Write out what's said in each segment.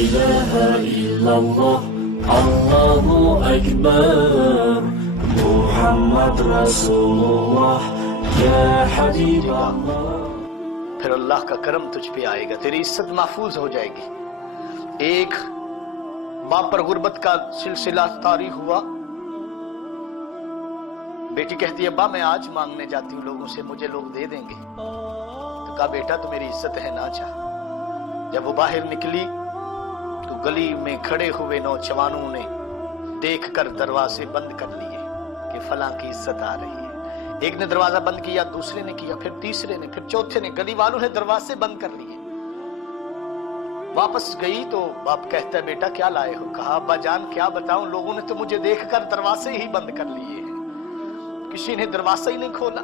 إله إلا الله الله أكبر محمد رسول الله يا حبيب الله. پھر اللہ کا کرم تجھ پہ آئے گا، تیری عزت محفوظ ہو جائے گی. ایک باپ پر غربت کا سلسلہ طاری ہوا. بیٹی کہتی ہے ابا میں آج مانگنے جاتی ہوں لوگوں سے، مجھے لوگ دے دیں گے. تو کہا بیٹا تو میری عزت ہے نہ چاہ. جب وہ باہر نکلی تو گلی میں کھڑے ہوئے نوجوانوں نے دیکھ کر دروازے بند کر لیے کہ فلاں کی عزت آ رہی ہے. ایک نے دروازہ بند کیا، دوسرے نے کیا، پھر تیسرے نے، پھر چوتھے نے. گلی والوں نے دروازے بند کر لیے. واپس گئی تو باپ کہتا ہے بیٹا کیا لائے ہو؟ کہا ابا جان کیا بتاؤں، لوگوں نے تو مجھے دیکھ کر دروازے ہی بند کر لیے ہیں، کسی نے دروازہ ہی نہیں کھولا.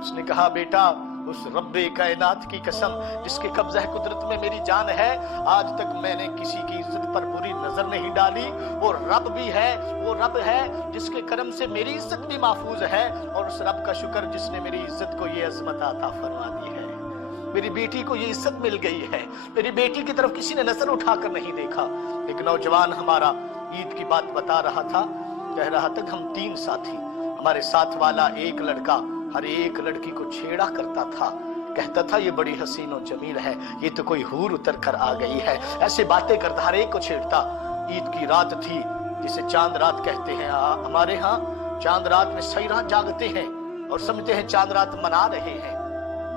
اس نے کہا بیٹا اس رب کائنات کی قسم جس کے قبضہ قدرت میں میری جان ہے، آج تک میں نے کسی کی عزت پر بری نظر نہیں ڈالی. وہ رب بھی ہے، وہ رب ہے جس کے کرم سے میری عزت بھی محفوظ ہے، اور اس رب کا شکر جس نے میری عزت کو یہ عظمت عطا فرما دی ہے. میری بیٹی کو یہ عزت مل گئی ہے. میری بیٹی کی طرف کسی نے نظر اٹھا کر نہیں دیکھا. ایک نوجوان ہمارا عید کی بات بتا رہا تھا، کہہ رہا تھا کہ ہم 3 ساتھی، ہمارے ساتھ والا ایک لڑکا ہر ایک لڑکی کو چھیڑا کرتا تھا. کہتا تھا یہ بڑی حسین و جمیل ہے، یہ تو کوئی حور اتر کر آ گئی ہے. ایسے باتیں کرتا، ہر ایک کو چھیڑتا. عید کی رات تھی جسے چاند رات کہتے ہیں. ہمارے ہاں چاند رات میں ساری رات جاگتے ہیں اور سمجھتے ہیں چاند رات منا رہے ہیں.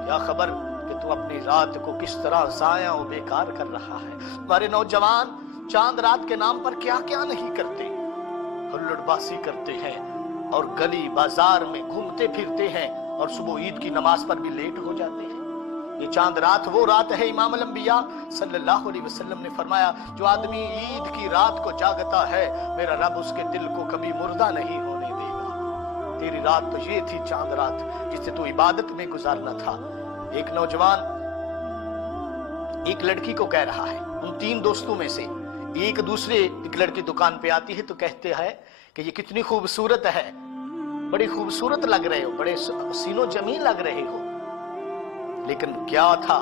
کیا خبر کہ تو اپنی رات کو کس طرح ضائع و بیکار کر رہا ہے. ہمارے نوجوان چاند رات کے نام پر کیا کیا نہیں کرتے. ہلڑ باسی کرتے ہیں اور گلی بازار میں گھومتے پھرتے ہیں اور صبح عید کی نماز پر بھی لیٹ ہو جاتے ہیں. یہ چاند رات وہ رات ہے، امام الانبیاء صلی اللہ علیہ وسلم نے فرمایا جو آدمی عید کی رات کو جاگتا ہے میرا رب اس کے دل کو کبھی مردہ نہیں ہونے دے گا. تیری رات تو یہ تھی چاند رات جسے تو عبادت میں گزارنا تھا. ایک نوجوان ایک لڑکی کو کہہ رہا ہے، ان 3 دوستوں میں سے ایک لڑکی دکان پہ آتی ہے تو کہتے ہیں کہ یہ کتنی خوبصورت ہے، بڑی خوبصورت لگ رہے ہو، بڑے حسین و جمیل لگ رہے ہو. لیکن کیا تھا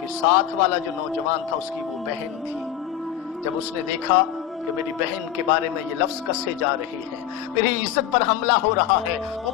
کہ ساتھ والا جو نوجوان تھا اس کی وہ بہن تھی. جب اس نے دیکھا کہ میری بہن کے بارے میں یہ لفظ کسے جا رہے ہیں، میری عزت پر حملہ ہو رہا ہے، وہ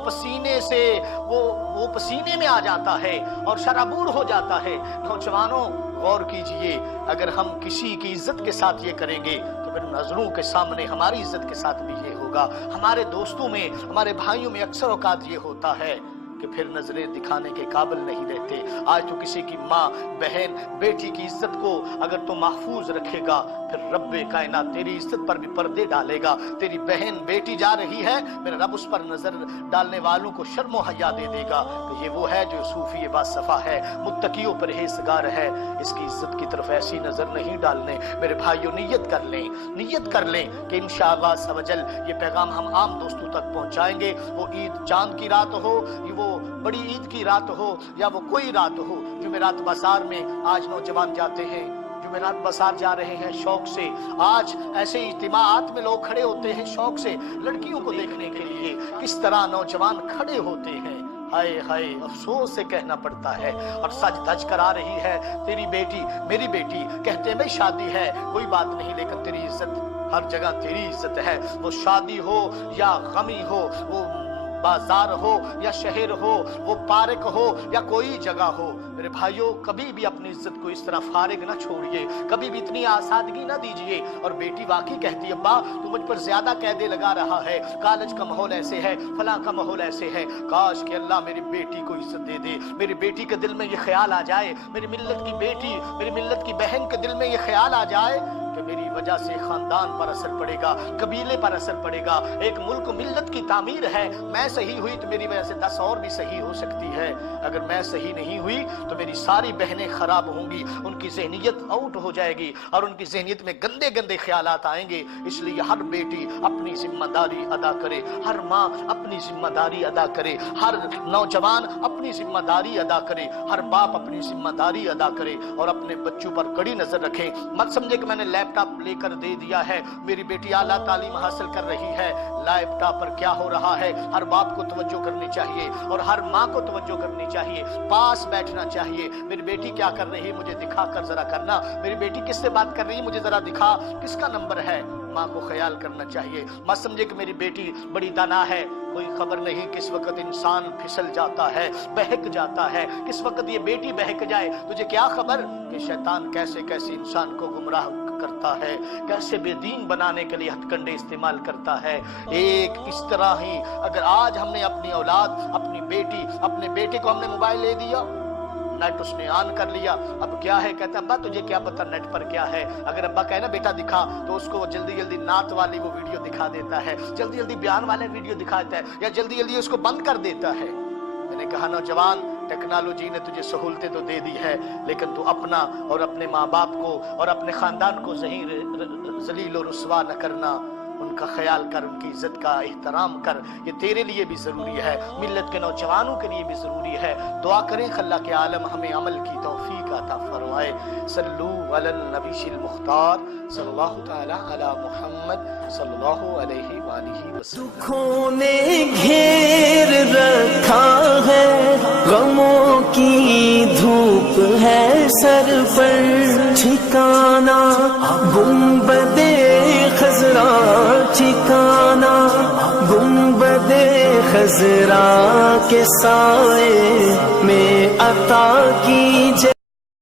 پسینے میں آ جاتا ہے اور شرابور ہو جاتا ہے. نوجوانوں غور کیجئے، اگر ہم کسی کی عزت کے ساتھ یہ کریں گے تو پھر نظروں کے سامنے ہماری عزت کے ساتھ بھی یہ ہوگا. ہمارے دوستوں میں، ہمارے بھائیوں میں اکثر اوقات یہ ہوتا ہے کہ پھر نظریں دکھانے کے قابل نہیں رہتے. آج تو کسی کی ماں، بہن، بیٹی کی عزت کو اگر تو محفوظ رکھے گا پھر رب کائنات تیری عزت پر بھی پردے ڈالے گا. تیری بہن بیٹی جا رہی ہے، میرا رب اس پر نظر ڈالنے والوں کو شرم و حیا دے دے گا کہ یہ وہ ہے جو صوفی باصفا ہے، متقی و پرہیزگار ہے. اس کی عزت کی طرف ایسی نظر نہیں ڈالنے. میرے بھائیوں نیت کر لیں کہ انشاءاللہ عز و جل یہ پیغام ہم عام دوستوں تک پہنچائیں گے. وہ عید چاند کی رات ہو، وہ بڑی عید کی رات ہو، یا وہ کوئی رات ہو. جمعرات بازار میں آج نوجوان جاتے ہیں، جمعرات بازار جا رہے ہیں شوق سے. آج ایسے اجتماعات میں لوگ کھڑے ہوتے ہیں شوق سے لڑکیوں کو دیکھنے کے لیے. کس طرح نوجوان کھڑے ہوتے ہیں، ہائے ہائے افسوس سے کہنا پڑتا ہے. اور سج دھج کر آ رہی ہے تیری بیٹی، میری بیٹی. کہتے ہیں بھئی شادی ہے کوئی بات نہیں، لیکن تیری عزت ہر جگہ تیری عزت ہے. وہ شادی ہو یا غمی ہو، وہ بازار ہو یا شہر ہو، وہ پارک ہو یا کوئی جگہ ہو. میرے بھائیوں کبھی بھی اپنی عزت کو اس طرح فارغ نہ چھوڑیے، کبھی بھی اتنی آسادگی نہ دیجیے. اور بیٹی واقعی کہتی ہے ابا تو مجھ پر زیادہ قیدیں لگا رہا ہے، کالج کا ماحول ایسے ہے، فلاں کا ماحول ایسے ہے. کاش کہ اللہ میری بیٹی کو عزت دے دے، میری بیٹی کے دل میں یہ خیال آ جائے، میری ملت کی بیٹی، میری ملت کی بہن کے دل میں یہ خیال آ جائے کہ میری وجہ سے خاندان پر اثر پڑے گا، قبیلے پر اثر پڑے گا. ایک ملک ملت کی تعمیر ہے، میں صحیح ہوئی تو میری وجہ سے 10 اور بھی صحیح ہو سکتی ہے. اگر میں صحیح نہیں ہوئی تو میری ساری بہنیں خراب ہوں گی، ان کی ذہنیت آؤٹ ہو جائے گی اور ان کی ذہنیت میں گندے گندے خیالات آئیں گے. اس لیے ہر بیٹی اپنی ذمہ داری ادا کرے، ہر ماں اپنی ذمہ داری ادا کرے، ہر نوجوان اپنی ذمہ داری ادا کرے، ہر باپ اپنی ذمہ داری ادا کرے اور اپنے بچوں پر کڑی نظر رکھے. مت سمجھے کہ میں نے لیپ لیپ ٹاپ لے کر دے دیا ہے, میری بیٹی اعلیٰ تعلیم حاصل کر رہی ہے, لیپ ٹاپ پر کیا ہو رہا ہے, ہر باپ کو توجہ کرنی چاہیے اور ہر ماں کو توجہ کرنی چاہیے, پاس بیٹھنا چاہیے. میری بیٹی کیا کر رہی ہے مجھے دکھا کر ذرا کرنا, میری بیٹی کس سے بات کر رہی ہے مجھے ذرا دکھا, کس کا نمبر ہے, ماں کو خیال کرنا چاہیے. ماں سمجھے کہ میری بیٹی بڑی دانا ہے, کوئی خبر نہیں کس وقت انسان پھسل جاتا ہے, بہک جاتا ہے, کس وقت یہ بیٹی بہک جائے, تجھے کیا خبر کہ شیطان کیسے کیسے انسان کو گمراہ کرتا ہے, کیسے بے دین بنانے کے لیے ہتھ کنڈے استعمال کرتا ہے. ایک اس طرح ہی اگر آج ہم نے اپنی اولاد, اپنی بیٹی, اپنے بیٹے کو ہم نے موبائل لے دیا, نیٹ اس نے آن کر لیا, اب کیا ہے, کہتا ہے ابا تجھے کیا پتا نیٹ پر کیا ہے. اگر ابا کہے نا بیٹا دکھا, تو اس کو وہ جلدی جلدی نعت والی وہ ویڈیو دکھا دیتا ہے, جلدی جلدی بیان والے ویڈیو دکھا دیتا ہے, یا جلدی جلدی اس کو بند کر دیتا ہے. میں نے کہا نوجوان, ٹیکنالوجی نے تجھے سہولتیں تو دے دی ہے, لیکن تو اپنا اور اپنے ماں باپ کو اور اپنے خاندان کو ذلیل و رسوا نہ کرنا, ان کا خیال کر, ان کی عزت کا احترام کر. یہ تیرے لیے بھی ضروری ہے, ملت کے نوجوانوں کے لیے بھی ضروری ہے. دعا کریں کہ اللہ کے عالم ہمیں عمل کی توفیق عطا فرمائے. صلو علی النبی المختار صلی اللہ تعالی علی محمد صلی اللہ علیہ وآلہ وسلم. دکھوں نے گھیر رکھا ہے, غموں کی دھوپ ہے سر پر, ٹھکانا گنبد خضرا, ٹھکانا گنبد خضرا کے سائے میں عطا کیجے.